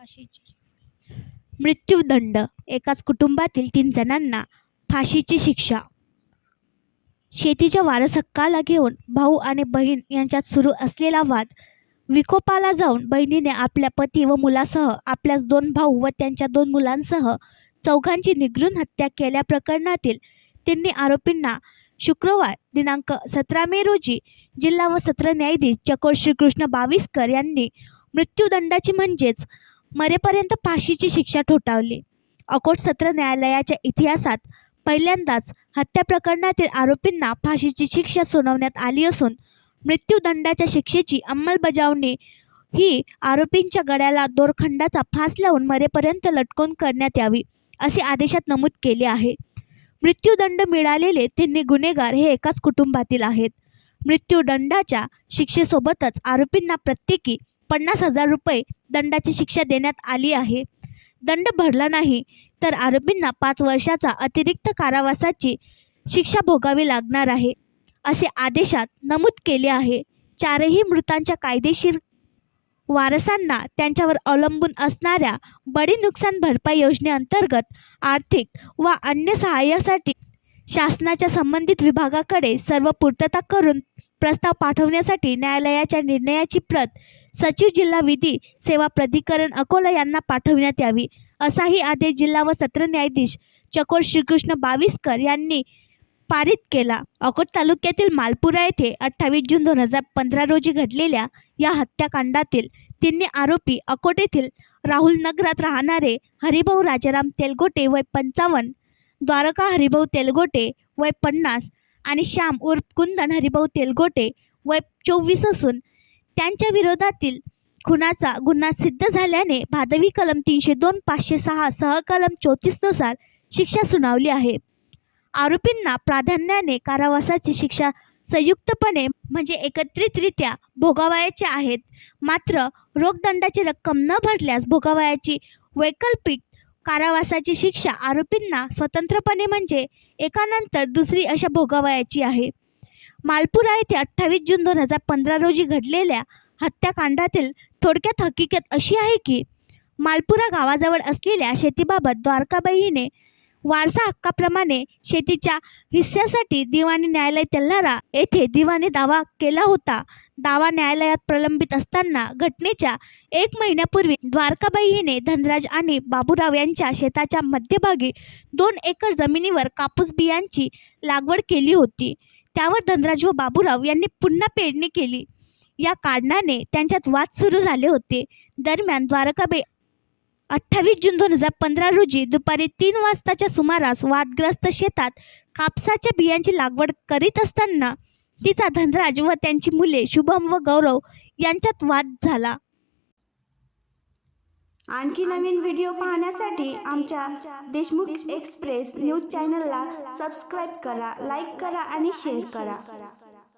फाशीची मृत्यूदंड. एकाच कुटुंबातील 3 जणांना फाशीची शिक्षा. शेतीच्या वारस हक्काला घेऊन भाऊ आणि बहीण यांच्यात सुरू असलेला वाद विकोपाला जाऊन बहिणीने आपल्या पती व मुलासह आपल्याच 2 भाऊ व त्यांच्या 2 मुलांसह चौघांची निर्घृण हत्या केल्या प्रकरणातील 3 आरोपींना शुक्रवार दिनांक 17 मे रोजी जिल्हा व सत्र न्यायाधीश चकोर श्रीकृष्ण बाविस्कर यांनी मृत्यूदंडाची म्हणजेच मरेपर्यंत फाशीची शिक्षा ठोठावली. अकोट सत्र न्यायालयाच्या इतिहासात पहिल्यांदाच हत्या प्रकरणातील आरोपींना फाशीची शिक्षा सुनावण्यात आली असून मृत्यूदंडाच्या शिक्षेची अंमलबजावणी ही आरोपींच्या गळ्याला दोरखंडाचा फास लावून मरेपर्यंत लटकवून करण्यात यावी असे आदेशात नमूद केले आहे. मृत्यूदंड मिळालेले 3 गुन्हेगार हे एकाच कुटुंबातील आहेत. मृत्यूदंडाच्या शिक्षेसोबतच आरोपींना प्रत्येकी 50,000 रुपये दंडाची शिक्षा देण्यात आली आहे. दंड भरला नाही तर आरोपींना 5 वर्षाचा अतिरिक्त कारावासाची शिक्षा भोगावी लागणार आहे असे आदेशात नमूद केले आहे. 4ही मृतांच्या कायदेशीर वारसांना त्यांच्यावर अवलंबून असणाऱ्या बडी नुकसान भरपाई योजनेअंतर्गत आर्थिक व अन्य सहाय्यासाठी शासनाच्या संबंधित विभागाकडे सर्व पूर्तता करून प्रस्ताव पाठवण्यासाठी न्यायालयाच्या निर्णयाची प्रत सचिव जिल्हा विधी सेवा प्राधिकरण अकोला यांना पाठवण्यात यावी असाही आदेश जिल्हा व सत्र न्यायाधीश चकोर श्रीकृष्ण बाविस्कर यांनी पारित केला. अकोट तालुक्यातील मालपुरा येथे 28 जून 2015 रोजी घडलेल्या या हत्याकांडातील 3 आरोपी अकोट येथील राहुल नगरात राहणारे हरिभाऊ राजाराम तेलगोटे वय 55, द्वारका हरिभाऊ तेलगोटे वय 50 आणि श्याम उर्फ कुंदन हरिभाऊ तेलगोटे वय 24 असून त्यांच्या विरोधातील खुनाचा गुन्हा सिद्ध झाल्याने भादवी कलम 302, 506 सह कलम 34 नुसार शिक्षा सुनावली आहे. आरोपींना प्राधान्याने कारावासाची शिक्षा संयुक्तपणे म्हणजे एकत्रितरित्या भोगावयाच्या आहेत. मात्र रोखदंडाची रक्कम न भरल्यास भोगावयाची वैकल्पिक कारावासाची शिक्षा आरोपींना स्वतंत्रपणे म्हणजे एकानंतर दुसरी अशा भोगावयाची आहे. मालपुरा येथे 28 जून 2015 रोजी घडलेल्या हत्याकांडातील थोडक्यात हकीकत अशी आहे की मालपुरा गावाजवळ असलेल्या शेतीबाबत द्वारकाबाई हिने वारसा हक्काप्रमाणे शेतीच्या हिस्स्यासाठी दिवाणी न्यायालय तेल्हारा येथे दिवाणी दावा केला होता. दावा न्यायालयात प्रलंबित असताना घटनेच्या 1 महिन्यापूर्वी द्वारकाबाई हिने धनराज आणि बाबूराव यांच्या शेताच्या मध्यभागी 2 एकर जमिनीवर कापूस बियांची लागवड केली होती. त्यावर धनराज व बाबूराव यांनी पुन्हा पेरणी केली. या कारणाने त्यांच्यात वाद सुरू झाले होते. दरम्यान द्वारकाबाई 28 जून 2015 रोजी दुपारी 3 वाजताच्या सुमारास वादग्रस्त शेतात कापसाच्या बियांची लागवड करीत असताना तिचा धनराज व त्यांची मुले शुभम व गौरव यांच्यात वाद झाला. आणखी नवीन व्हिडिओ पाहण्यासाठी आमच्या देशमुख एक्सप्रेस न्यूज चॅनलला सबस्क्राईब करा, लाईक करा आणि शेअर करा.